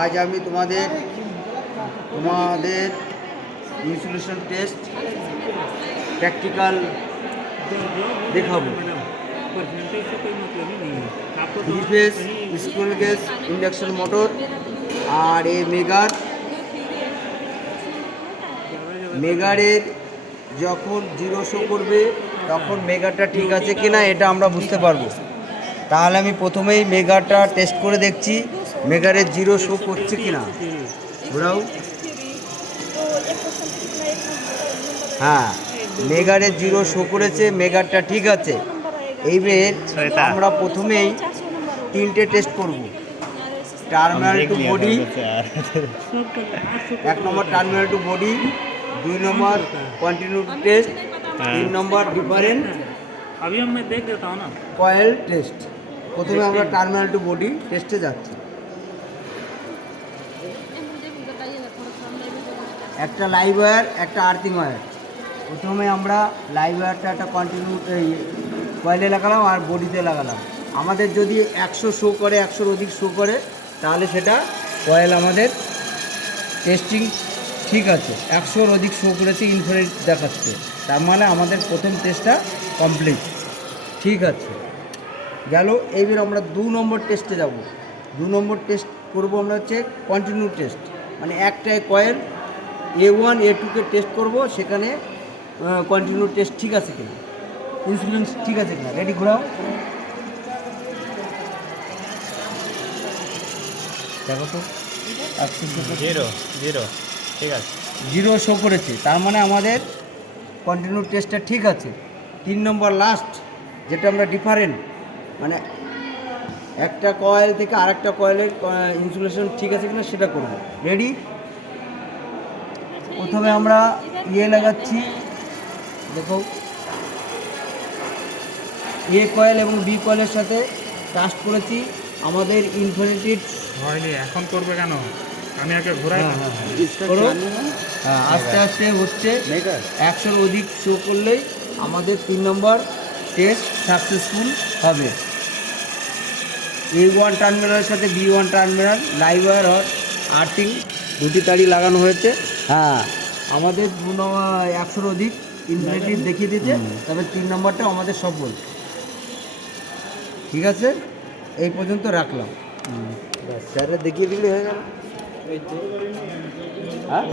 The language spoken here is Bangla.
আজ আমি তোমাদের ইনসুলেশন টেস্ট প্র্যাকটিক্যাল দেখাবো। Three phase squirrel cage induction motor আর এই মেগারের যখন জিরো শো করবে তখন মেগারটা ঠিক আছে কিনা এটা আমরা বুঝতে পারবো। তাহলে আমি প্রথমেই মেগারটা টেস্ট করে দেখছি মেগারের জিরো শো করছে কিনা। ঘোরাও। হ্যাঁ, মেগারের জিরো শো করেছে, মেগারটা ঠিক আছে। এইবার আমরা প্রথমেই তিনটে টেস্ট করব। টার্মিনাল টু বডি, 1 নম্বর টার্মিনাল টু বডি, 2 নম্বর কন্টিনিউ টেস্ট, 3 নম্বর ডিফারেন্ট কয়েল টেস্ট। প্রথমে আমরা টার্মিনাল টু বডি টেস্টে যাচ্ছি। একটা লাইভ ওয়্যার, একটা আর্থিং ওয়্যার। প্রথমে আমরা লাইভ ওয়্যারটা একটা কন্টিনিউ কয়েলে লাগালাম আর বডিতে লাগালাম। আমাদের যদি 100 শো করে, 100-র অধিক শো করে, তাহলে সেটা কয়েল আমাদের টেস্টিং ঠিক আছে। 100-র অধিক শো করেছে, ইনফ্রারেড দেখাচ্ছে, তার মানে আমাদের প্রথম টেস্টটা কমপ্লিট ঠিক আছে গেল। এইবার আমরা 2 নম্বর টেস্টে যাব। 2 নম্বর টেস্ট করব আমরা হচ্ছে কন্টিনিউ টেস্ট, মানে একটাই কয়েল A1 A2-কে টেস্ট করব, সেখানে কন্টিনিউ টেস্ট ঠিক আছে কিনা, ইনসুলেন্স ঠিক আছে কিনা। রেডি, ঘোরাও। দেখো তো, জিরো ঠিক আছে, জিরো শো করেছে, তার মানে আমাদের কন্টিনিউ টেস্টটা ঠিক আছে। 3 নম্বর লাস্ট, যেটা আমরা ডিফারেন্ট, মানে একটা কয়েল থেকে আরেকটা কয়েলের ইনসুলেশন ঠিক আছে কিনা সেটা করব। রেডি। প্রথমে আমরা লাগাচ্ছি, দেখো এ কয়েল এবং বি কয়েলের সাথে টাচ করেছি। আমাদের ইনফিনিটিভ হয়নি, এখন করবে কেন? আমি আগে ঘোরাই। হ্যাঁ, আস্তে আস্তে হচ্ছে। 100-র অধিক শো করলেই আমাদের 3 নম্বর টেস্ট সাকসেসফুল হবে। A1 টার্মিনালের সাথে B1 টার্মিনাল লাইভ ওয়্যার আর আর্থিং দুটি তারই লাগানো হয়েছে। হ্যাঁ, আমাদের 100-র অধিক ইনফিনিটিভ দেখিয়ে দিতে, তবে 3 নম্বরটা আমাদের সফল। ঠিক আছে, এই পর্যন্ত রাখলাম। স্যাররা দেখিয়ে দিলে হয়ে গেল। হ্যাঁ।